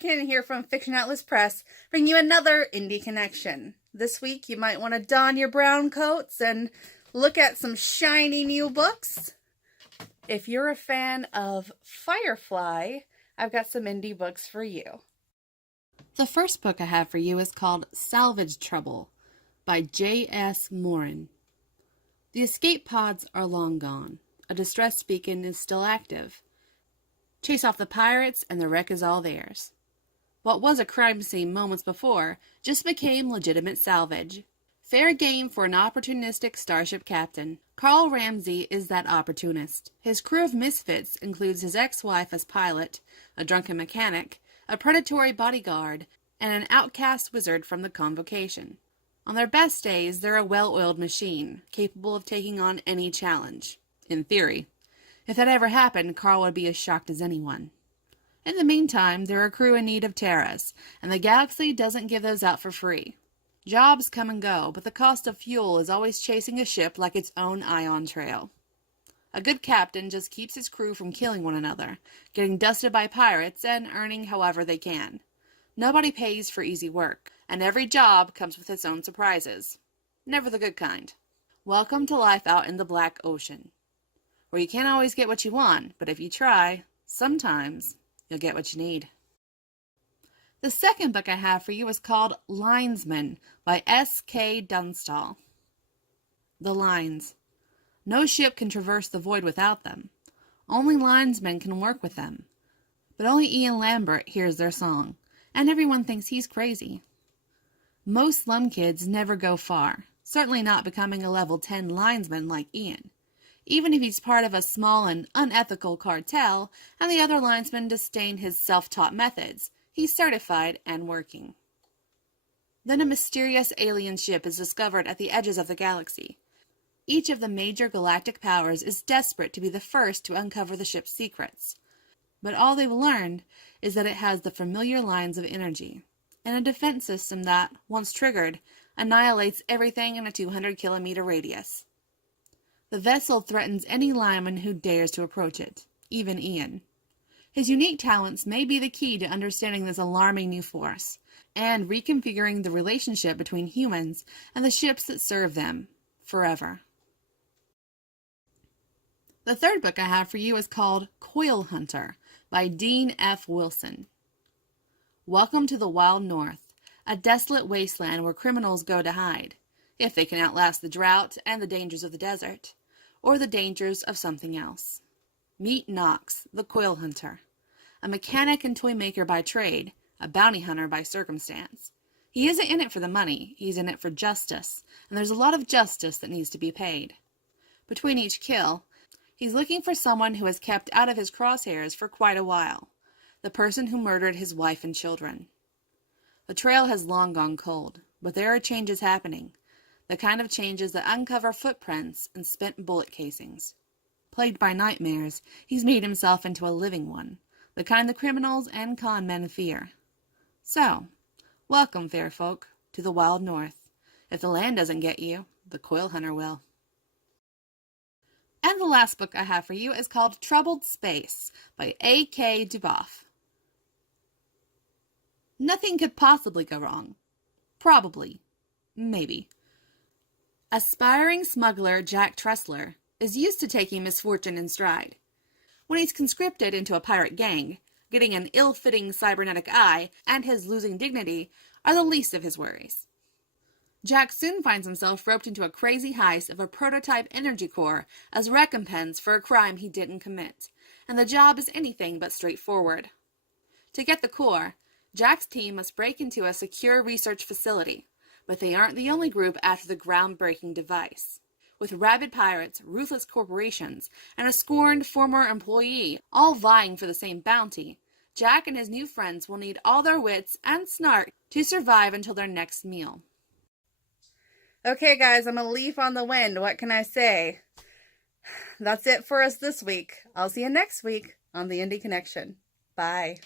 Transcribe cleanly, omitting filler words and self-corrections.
McKinnon here from Fiction Atlas Press, bringing you another Indie Connection. This week you might want to don your brown coats and look at some shiny new books. If you're a fan of Firefly, I've got some indie books for you. The first book I have for you is called Salvage Trouble by J.S. Morin. The escape pods are long gone. A distress beacon is still active. Chase off the pirates and the wreck is all theirs. What was a crime scene moments before just became legitimate salvage. Fair game for an opportunistic starship captain. Carl Ramsey is that opportunist. His crew of misfits includes his ex-wife as pilot, a drunken mechanic, a predatory bodyguard, and an outcast wizard from the Convocation. On their best days, they're a well-oiled machine, capable of taking on any challenge. In theory. If that ever happened, Carl would be as shocked as anyone. In the meantime, they're a crew in need of terras, and the galaxy doesn't give those out for free. Jobs come and go, but the cost of fuel is always chasing a ship like its own ion trail. A good captain just keeps his crew from killing one another, getting dusted by pirates, and earning however they can. Nobody pays for easy work, and every job comes with its own surprises. Never the good kind. Welcome to life out in the Black Ocean, where you can't always get what you want, but if you try, sometimes you'll get what you need. The second book I have for you is called Linesman by S.K. Dunstall. The lines. No ship can traverse the void without them. Only linesmen can work with them. But only Ian Lambert hears their song, and everyone thinks he's crazy. Most slum kids never go far, certainly not becoming a level 10 linesman like Ian. Even if he's part of a small and unethical cartel, and the other linesmen disdain his self-taught methods, he's certified and working. Then a mysterious alien ship is discovered at the edges of the galaxy. Each of the major galactic powers is desperate to be the first to uncover the ship's secrets. But all they've learned is that it has the familiar lines of energy, and a defense system that, once triggered, annihilates everything in a 200-kilometer radius. The vessel threatens any lineman who dares to approach it, even Ian. His unique talents may be the key to understanding this alarming new force, and reconfiguring the relationship between humans and the ships that serve them, forever. The third book I have for you is called Quill Hunter by Dean F. Wilson. Welcome to the Wild North, a desolate wasteland where criminals go to hide, if they can outlast the drought and the dangers of the desert, or the dangers of something else. Meet Knox, the Quill Hunter, a mechanic and toy maker by trade, a bounty hunter by circumstance. He isn't in it for the money, he's in it for justice, and there's a lot of justice that needs to be paid. Between each kill, he's looking for someone who has kept out of his crosshairs for quite a while, the person who murdered his wife and children. The trail has long gone cold, but there are changes happening, the kind of changes that uncover footprints and spent bullet casings. Plagued by nightmares, he's made himself into a living one, the kind the criminals and con men fear. So, welcome, fair folk, to the Wild North. If the land doesn't get you, the Quill Hunter will. And the last book I have for you is called Troubled Space by A.K. Duboff. Nothing could possibly go wrong. Probably. Maybe. Aspiring smuggler Jack Tressler is used to taking misfortune in stride. When he's conscripted into a pirate gang, getting an ill-fitting cybernetic eye and his losing dignity are the least of his worries. Jack soon finds himself roped into a crazy heist of a prototype energy core as recompense for a crime he didn't commit, and the job is anything but straightforward. To get the core, Jack's team must break into a secure research facility, but they aren't the only group after the groundbreaking device. With rabid pirates, ruthless corporations, and a scorned former employee all vying for the same bounty, Jack and his new friends will need all their wits and snark to survive until their next meal. Okay, guys, I'm a leaf on the wind. What can I say? That's it for us this week. I'll see you next week on the Indie Connection. Bye.